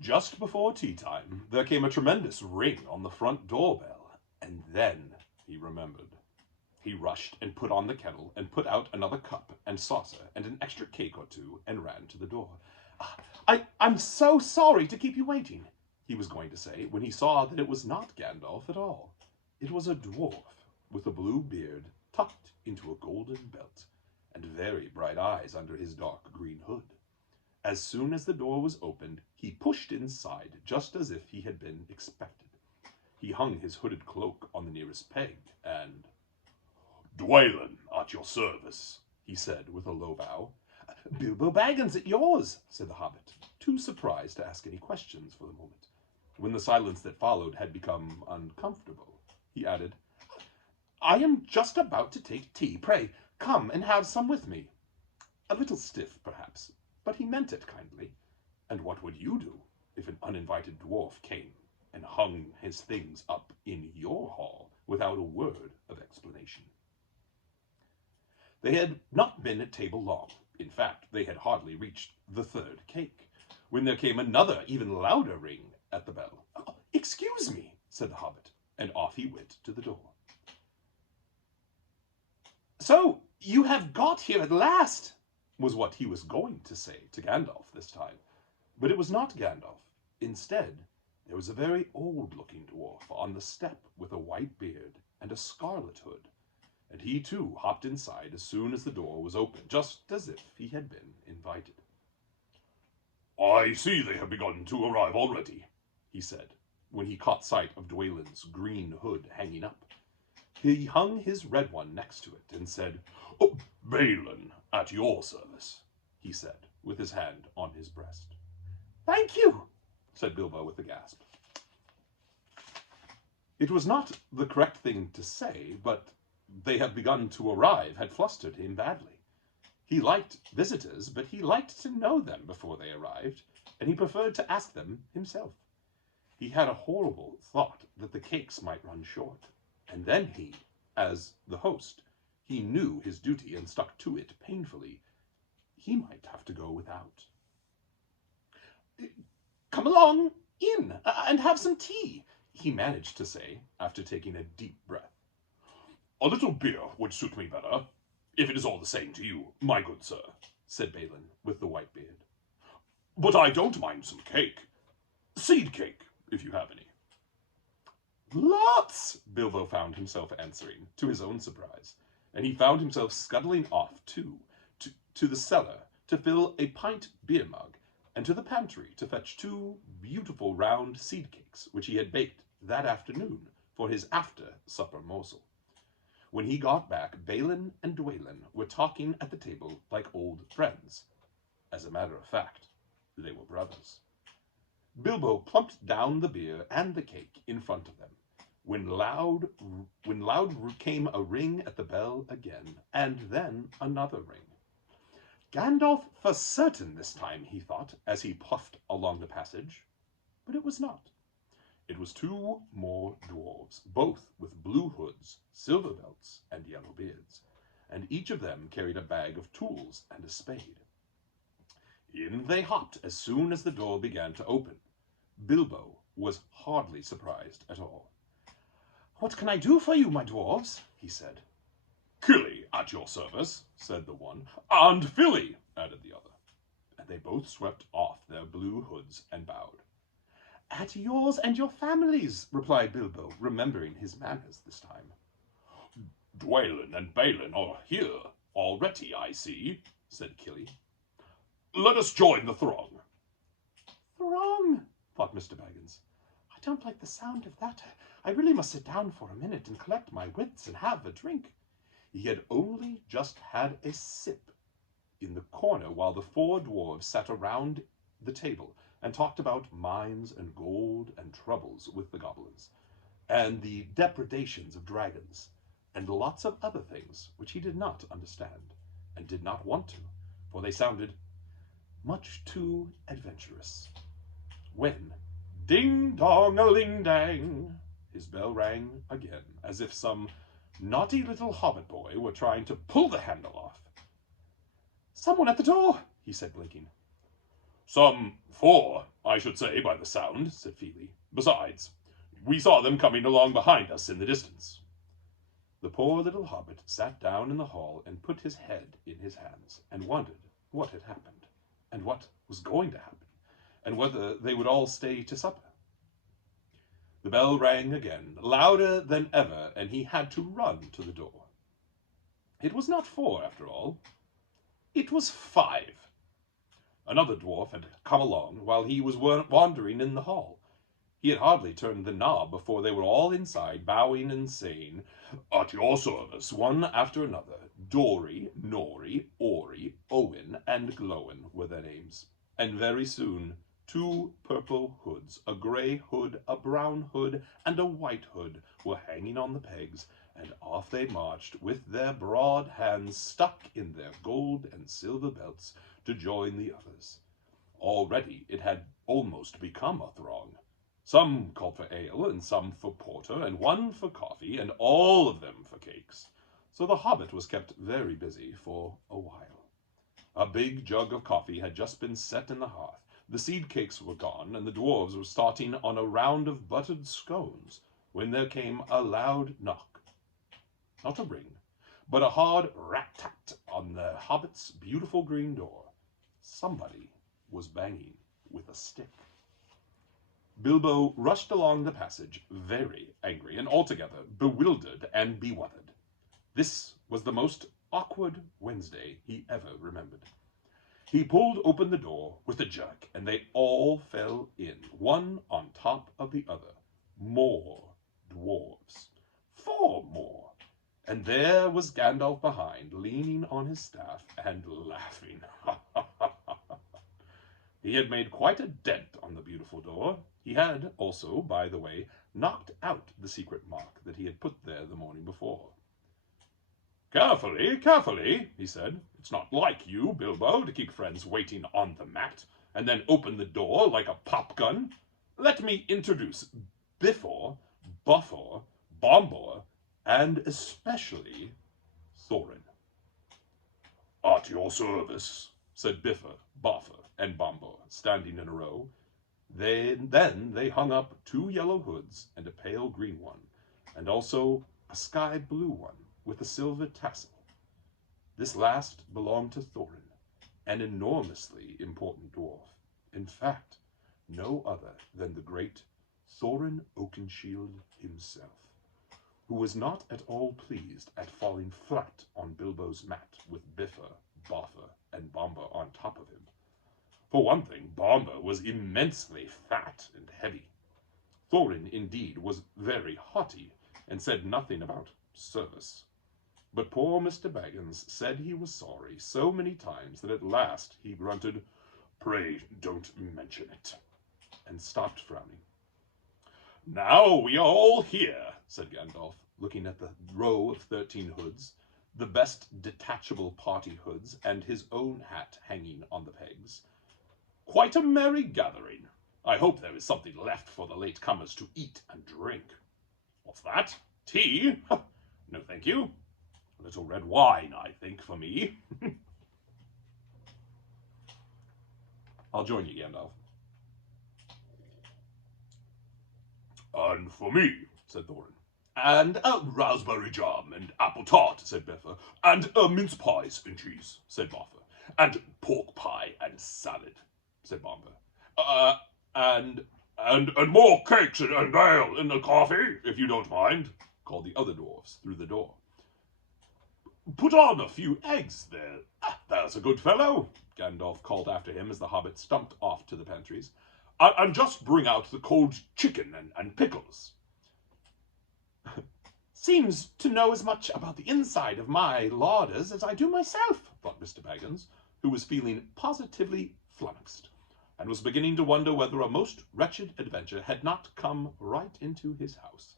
Just before tea time, there came a tremendous ring on the front doorbell, and then he remembered. He rushed and put on the kettle and put out another cup and saucer and an extra cake or two and ran to the door. I'm so sorry to keep you waiting, he was going to say, when he saw that it was not Gandalf at all. It was a dwarf with a blue beard tucked into a golden belt and very bright eyes under his dark green hood. As soon as the door was opened, he pushed inside just as if he had been expected. He hung his hooded cloak on the nearest peg and, "Dwalin, at your service," he said with a low bow. "Bilbo Baggins at yours," said the hobbit, too surprised to ask any questions for the moment. When the silence that followed had become uncomfortable, he added, "I am just about to take tea. Pray, come and have some with me." A little stiff, perhaps, but he meant it kindly. And what would you do if an uninvited dwarf came and hung his things up in your hall without a word of explanation? They had not been at table long. In fact, they had hardly reached the third cake, when there came another, even louder ring at the bell. "Oh, excuse me," said the hobbit, and off he went to the door. "So, you have got here at last," was what he was going to say to Gandalf this time. But it was not Gandalf. Instead, there was a very old-looking dwarf on the step with a white beard and a scarlet hood, and he too hopped inside as soon as the door was open, just as if he had been invited. "I see they have begun to arrive already," he said, when he caught sight of Dwalin's green hood hanging up. He hung his red one next to it and said, "Oh, Balin, at your service," he said, with his hand on his breast. "Thank you," said Bilbo with a gasp. It was not the correct thing to say, but "they have begun to arrive" had flustered him badly. He liked visitors, but he liked to know them before they arrived, and he preferred to ask them himself. He had a horrible thought that the cakes might run short, and then he, as the host, he knew his duty and stuck to it painfully. He might have to go without. "Come along in and have some tea," he managed to say, after taking a deep breath. "A little beer would suit me better, if it is all the same to you, my good sir," said Balin with the white beard. "But I don't mind some cake. Seed cake, if you have any." "Lots," Bilbo found himself answering, to his own surprise, and he found himself scuttling off, too, to the cellar to fill a pint beer mug, and to the pantry to fetch 2 beautiful round seed cakes, which he had baked that afternoon for his after-supper morsel. When he got back, Balin and Dwalin were talking at the table like old friends. As a matter of fact, they were brothers. Bilbo plumped down the beer and the cake in front of them, when loud came a ring at the bell again, and then another ring. Gandalf for certain this time, he thought, as he puffed along the passage. But it was not. It was 2 more dwarves, both with blue hoods, silver belts, and yellow beards, and each of them carried a bag of tools and a spade. In they hopped as soon as the door began to open. Bilbo was hardly surprised at all. "What can I do for you, my dwarves?" he said. "Killy, at your service," said the one. "And Filly," added the other. And they both swept off their blue hoods and bowed. "At yours and your families," replied Bilbo, remembering his manners this time. "Dwalin and Balin are here already, I see," said Killy. "Let us join the throng." "Throng," thought Mr. Baggins. "I don't like the sound of that. I really must sit down for a minute and collect my wits and have a drink." He had only just had a sip in the corner while the 4 dwarves sat around the table and talked about mines and gold and troubles with the goblins, and the depredations of dragons, and lots of other things which he did not understand, and did not want to, for they sounded much too adventurous. When, ding-dong-a-ling-dang, his bell rang again, as if some naughty little hobbit boy were trying to pull the handle off. "Someone at the door," he said, blinking. Some 4, I should say, by the sound, said Feely. Besides, we saw them coming along behind us in the distance. The poor little hobbit sat down in the hall and put his head in his hands and wondered what had happened, and what was going to happen, and whether they would all stay to supper. The bell rang again, louder than ever, and he had to run to the door. It was not 4, after all. It was 5. Another dwarf had come along while he was wandering in the hall. He had hardly turned the knob before they were all inside, bowing and saying, "At your service," one after another. Dory, Nori, Ori, Owen, and Glowin were their names. And very soon 2 purple hoods, a grey hood, a brown hood, and a white hood were hanging on the pegs, and off they marched with their broad hands stuck in their gold and silver belts to join the others. Already it had almost become a throng. Some called for ale, and some for porter, and one for coffee, and all of them for cakes. So the hobbit was kept very busy for a while. A big jug of coffee had just been set in the hearth. The seed cakes were gone, and the dwarves were starting on a round of buttered scones, when there came a loud knock. Not a ring, but a hard rat-tat on the hobbit's beautiful green door. Somebody was banging with a stick. Bilbo rushed along the passage, very angry and altogether bewildered and bewildered. This was the most awkward Wednesday he ever remembered. He pulled open the door with a jerk, and they all fell in, one on top of the other. More dwarves. 4 more. And there was Gandalf behind, leaning on his staff and laughing. He had made quite a dent on the beautiful door. He had also, by the way, knocked out the secret mark that he had put there the morning before. "Carefully, carefully," he said. "It's not like you, Bilbo, to keep friends waiting on the mat, and then open the door like a pop-gun. Let me introduce Bifur, Buffer, Bombur, and especially Thorin." "At your service," said Bifur, Buffer, and Bombur, standing in a row. Then they hung up 2 yellow hoods and a pale green one, and also a sky blue one with a silver tassel. This last belonged to Thorin, an enormously important dwarf. In fact, no other than the great Thorin Oakenshield himself, who was not at all pleased at falling flat on Bilbo's mat with Bifur, Boffer, and Bombur on top of him. For one thing, Bombur was immensely fat and heavy. Thorin, indeed, was very haughty, and said nothing about service. But poor Mr. Baggins said he was sorry so many times that at last he grunted, "Pray don't mention it," and stopped frowning. "Now we are all here," said Gandalf, looking at the row of 13 hoods, the best detachable party hoods, and his own hat hanging on the pegs. "Quite a merry gathering. I hope there is something left for the late-comers to eat and drink. What's that? Tea? No, thank you. A little red wine, I think, for me." "I'll join you, Gandalf." "And for me," said Thorin. "And raspberry jam and apple tart," said Bifur. "And mince pies and cheese," said Boffer. "And pork pie and salad," said Bombur. And more cakes and ale and coffee, if you don't mind," called the other dwarfs through the door. "Put on a few eggs there. There's a good fellow," Gandalf called after him as the hobbit stumped off to the pantries. "And just bring out the cold chicken and pickles." "Seems to know as much about the inside of my larders as I do myself," thought Mr. Baggins, who was feeling positively flummoxed, and was beginning to wonder whether a most wretched adventure had not come right into his house.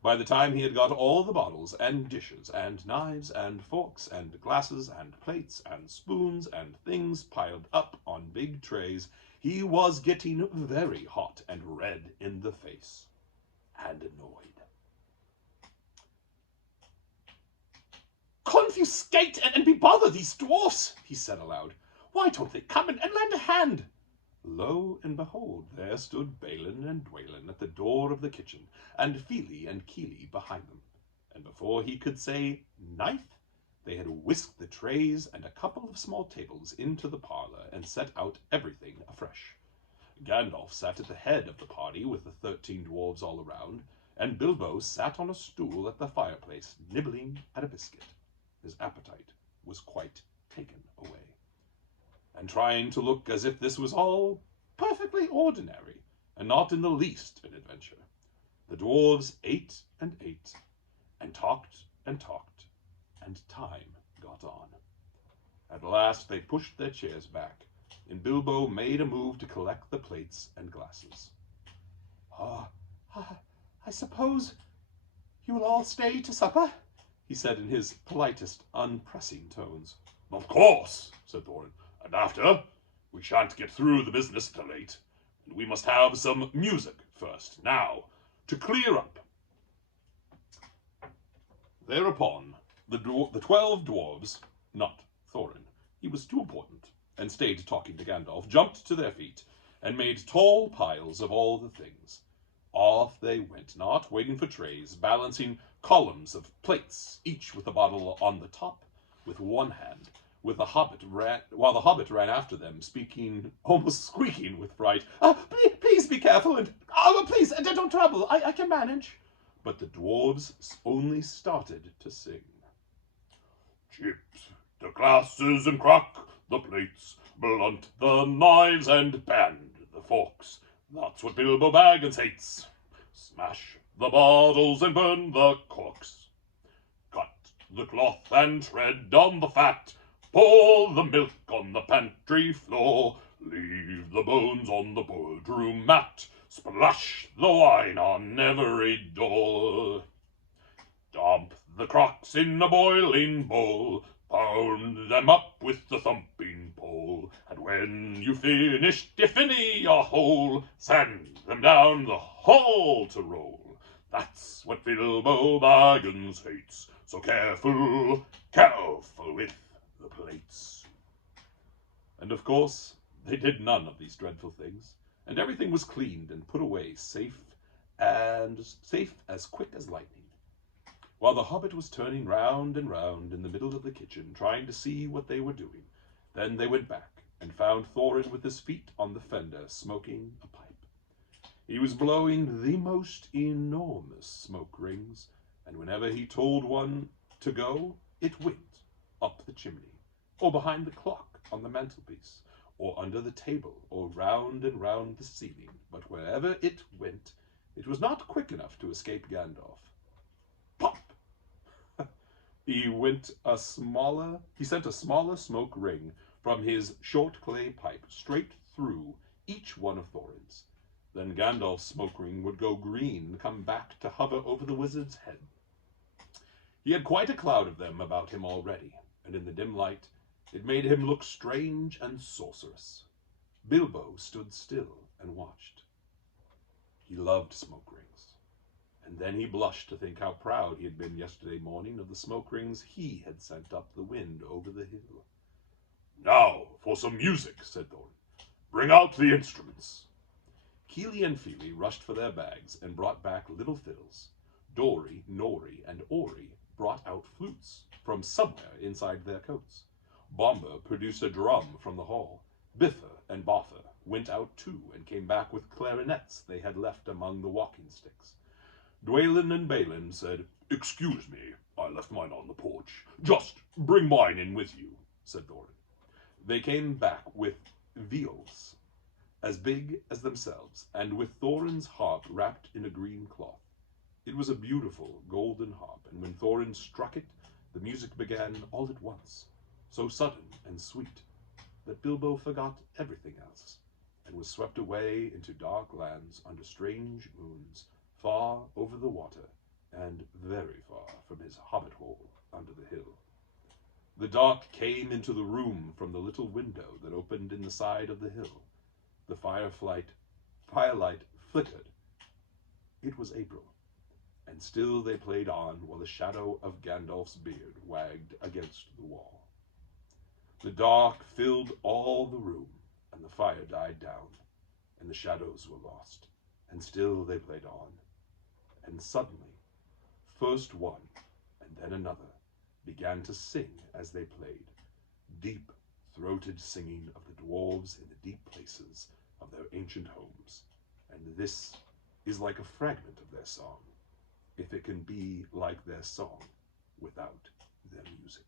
By the time he had got all the bottles and dishes and knives and forks and glasses and plates and spoons and things piled up on big trays, he was getting very hot and red in the face and annoyed. "Confiscate and be bother these dwarfs," he said aloud. "Why don't they come and lend a hand? lo and behold, there stood Balin and Dwalin at the door of the kitchen, and Fili and Kili behind them. And before he could say knife, they had whisked the trays and a couple of small tables into the parlor and set out everything afresh. Gandalf sat at the head of the party with the 13 dwarves all around, and Bilbo sat on a stool at the fireplace, nibbling at a biscuit. His appetite was quite taken away, and trying to look as if this was all perfectly ordinary and not in the least an adventure. The dwarves ate and ate, and talked, and time got on. At last they pushed their chairs back, and Bilbo made a move to collect the plates and glasses. I suppose you will all stay to supper?" he said in his politest, unpressing tones. "Of course," said Thorin. "And after? We shan't get through the business till late. And we must have some music first. Now, to clear up." Thereupon, the 12 dwarves, not Thorin, he was too important, and stayed talking to Gandalf, jumped to their feet, and made tall piles of all the things. Off they went, not waiting for trays, balancing columns of plates, each with a bottle on the top, with one hand, while the Hobbit ran after them, speaking, almost squeaking with fright. Please be careful, and please don't trouble. I can manage." But the dwarves only started to sing. "Chips the glasses and crack the plates, blunt the knives and bend the forks. That's what Bilbo Baggins hates. Smash the bottles and burn the corks. Cut the cloth and tread on the fat. Pour the milk on the pantry floor. Leave the bones on the boardroom mat. Splash the wine on every door. Dump the crocks in a boiling bowl. Pound them up with the thumping pole. And when you've finished your hole, send them down the hall to roll. That's what Bilbo Baggins hates. So careful, careful with the plates." And of course, they did none of these dreadful things, and everything was cleaned and put away safe as quick as lightning. While the Hobbit was turning round and round in the middle of the kitchen, trying to see what they were doing, then they went back and found Thorin with his feet on the fender, smoking a pipe. He was blowing the most enormous smoke rings, and whenever he told one to go, it went up the chimney, or behind the clock on the mantelpiece, or under the table, or round and round the ceiling. But wherever it went, it was not quick enough to escape Gandalf. Pop! He sent a smaller smoke ring from his short clay pipe straight through each one of Thorin's. Then Gandalf's smoke ring would go green and come back to hover over the wizard's head. He had quite a cloud of them about him already, and in the dim light, it made him look strange and sorcerous. Bilbo stood still and watched. He loved smoke rings, and then he blushed to think how proud he had been yesterday morning of the smoke rings he had sent up the wind over the hill. "Now for some music," said Thorin. "Bring out the instruments." Kili and Fili rushed for their bags and brought back little fiddles. Dori, Nori, and Ori brought out flutes from somewhere inside their coats. Bomba produced a drum from the hall. Biffa and Boffa went out too and came back with clarinets they had left among the walking sticks. Dwalin and Balin said, "Excuse me, I left mine on the porch. Just bring mine in with you," said Thorin. They came back with viols as big as themselves, and with Thorin's harp wrapped in a green cloth. It was a beautiful golden harp, and when Thorin struck it, the music began all at once, so sudden and sweet that Bilbo forgot everything else, and was swept away into dark lands under strange moons, far over the water, and very far from his hobbit hole under the hill. The dark came into the room from the little window that opened in the side of the hill. The firelight flickered. It was April, and still they played on while the shadow of Gandalf's beard wagged against the wall. The dark filled all the room, and the fire died down, and the shadows were lost, and still they played on. And suddenly, first one, and then another, began to sing as they played, deep-throated singing of the dwarves in the deep places of their ancient homes. And this is like a fragment of their song, if it can be like their song without their music.